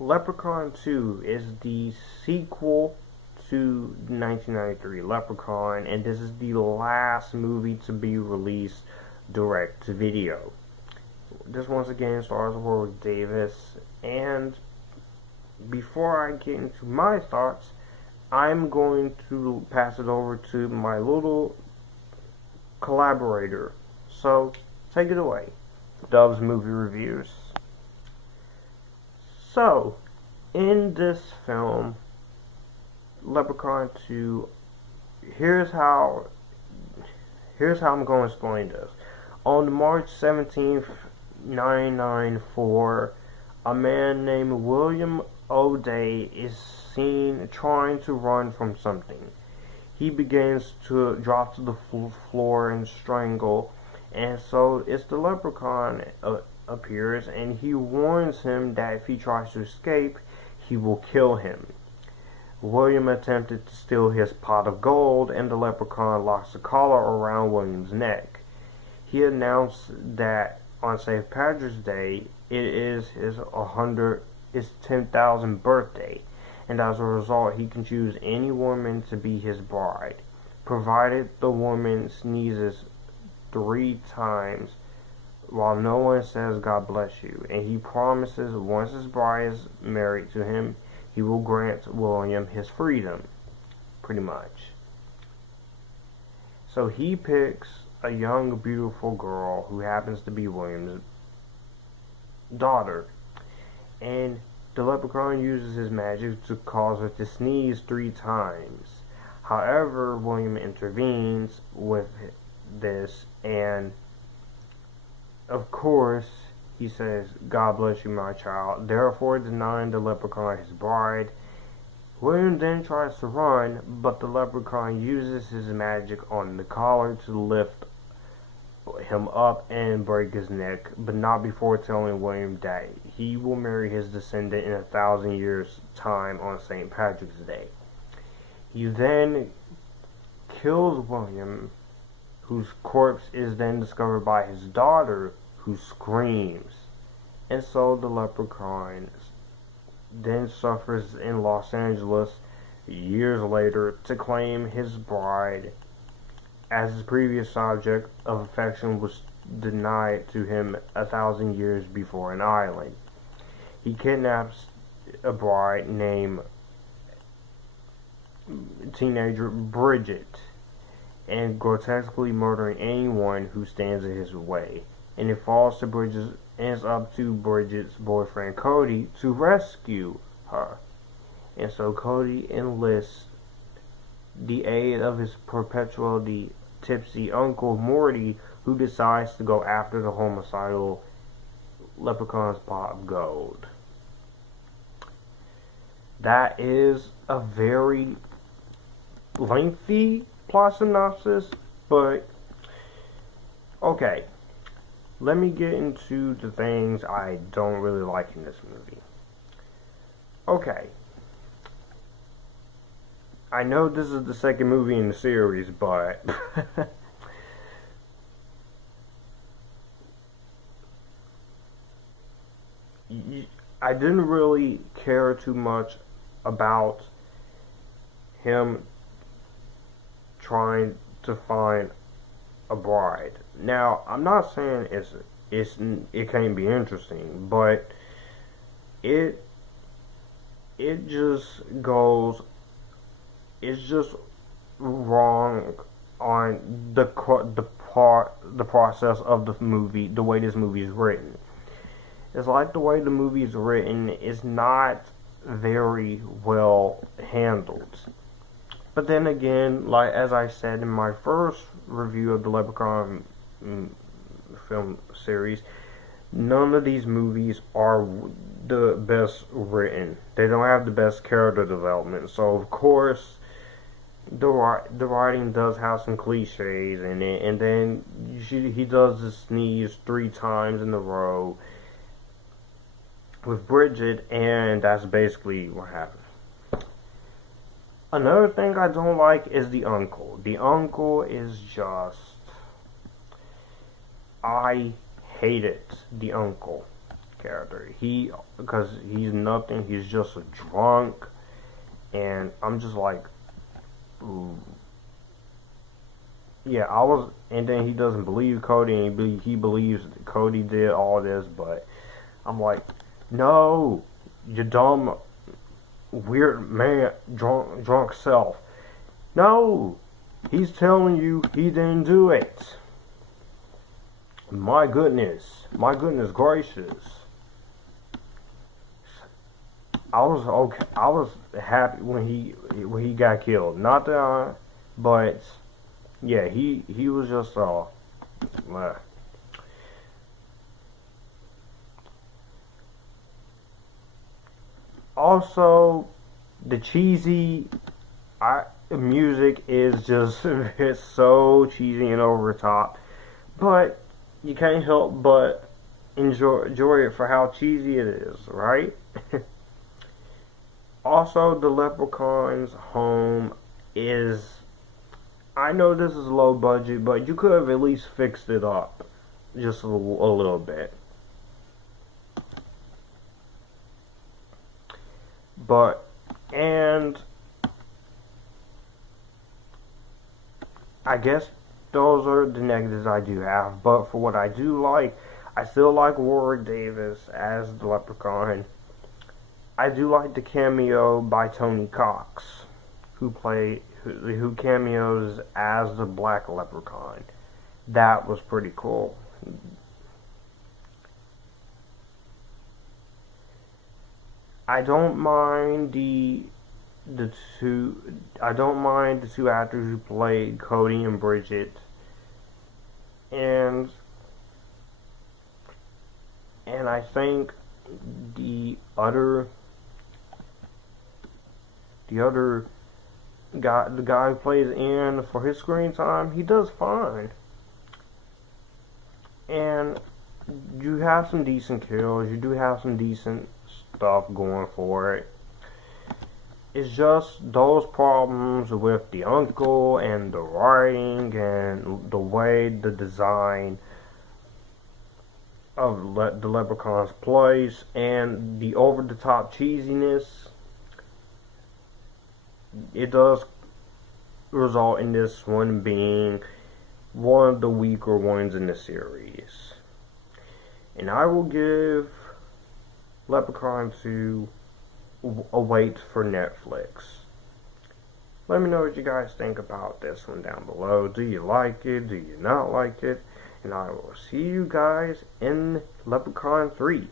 Leprechaun 2 is the sequel to 1993 Leprechaun, and this is the last movie to be released direct to video. This once again stars Warwick Davis, and before I get into my thoughts, I'm going to pass it over to my little collaborator. So, take it away. Dubs Movie Reviews. So, in this film, Leprechaun 2, here's how I'm going to explain this. On March 17th, 1994, a man named William O'Day is seen trying to run from something. He begins to drop to the floor and strangle, and so it's the Leprechaun appears, and he warns him that if he tries to escape, he will kill him. William attempted to steal his pot of gold, and the Leprechaun locks the collar around William's neck. He announced that on St. Patrick's Day, it is his 10,000th birthday, and as a result, he can choose any woman to be his bride, provided the woman sneezes 3 times while no one says God bless you, and he promises once his bride is married to him, he will grant William his freedom, pretty much. So he picks a young, beautiful girl who happens to be William's daughter, and the Leprechaun uses his magic to cause her to sneeze 3 times. However, William intervenes with this, and of course, he says, God bless you, my child, therefore denying the Leprechaun his bride. William then tries to run, but the Leprechaun uses his magic on the collar to lift him up and break his neck, but not before telling William that he will marry his descendant in 1,000 years' time on St. Patrick's Day. He then kills William, whose corpse is then discovered by his daughter, who screams. And so the Leprechaun then suffers in Los Angeles years later to claim his bride, as his previous object of affection was denied to him 1,000 years before an island. He kidnaps a bride named teenager Bridget, and grotesquely murdering anyone who stands in his way. And it falls to Bridget, and it's up to Bridget's boyfriend Cody to rescue her. And so Cody enlists the aid of his perpetually tipsy uncle Morty, who decides to go after the homicidal Leprechaun's pot of gold. That is a very lengthy plot synopsis, but okay, let me get into the things I don't really like in this movie. Okay, I know this is the second movie in the series, but I didn't really care too much about him trying to find a bride. Now, I'm not saying it can't be interesting, but it it just goes, it's just wrong on the process of the movie, the way this movie is written. It's like the way the movie is written is not very well handled. But then again, like as I said in my first review of the Leprechaun film series, none of these movies are the best written. They don't have the best character development. So of course, the writing does have some cliches in it, and then he does the sneeze 3 times in a row with Bridget, and that's basically what happened. Another thing I don't like is the uncle. The uncle is just, I hated the uncle character. Because he's nothing, he's just a drunk, and I'm just like, ooh. Yeah, and then he doesn't believe Cody, and he believes that Cody did all this, but I'm like, no, you dumb, weird man, drunk self. No, he's telling you he didn't do it. My goodness gracious. I was okay. I was happy when he got killed. Not that, but yeah, he was just also, the cheesy music is just, it's so cheesy and over the top, but you can't help but enjoy it for how cheesy it is, right? Also, the Leprechaun's home is, I know this is low budget, but you could have at least fixed it up just a little bit. And I guess those are the negatives I do have, but for what I do like, I still like Warwick Davis as the Leprechaun. I do like the cameo by Tony Cox, who cameos as the Black Leprechaun. That was pretty cool. I don't mind the two actors who played Cody and Bridget, and I think the other guy, the guy who plays Ian, for his screen time, he does fine. And you have some decent kills, you do have some decent stuff going for it. It's just those problems with the uncle and the writing and the way the design of the Leprechaun's place and the over-the-top cheesiness, it does result in this one being one of the weaker ones in the series. And I will give Leprechaun 2 a wait for Netflix. Let me know what you guys think about this one down below. Do you like it? Do you not like it? And I will see you guys in Leprechaun 3.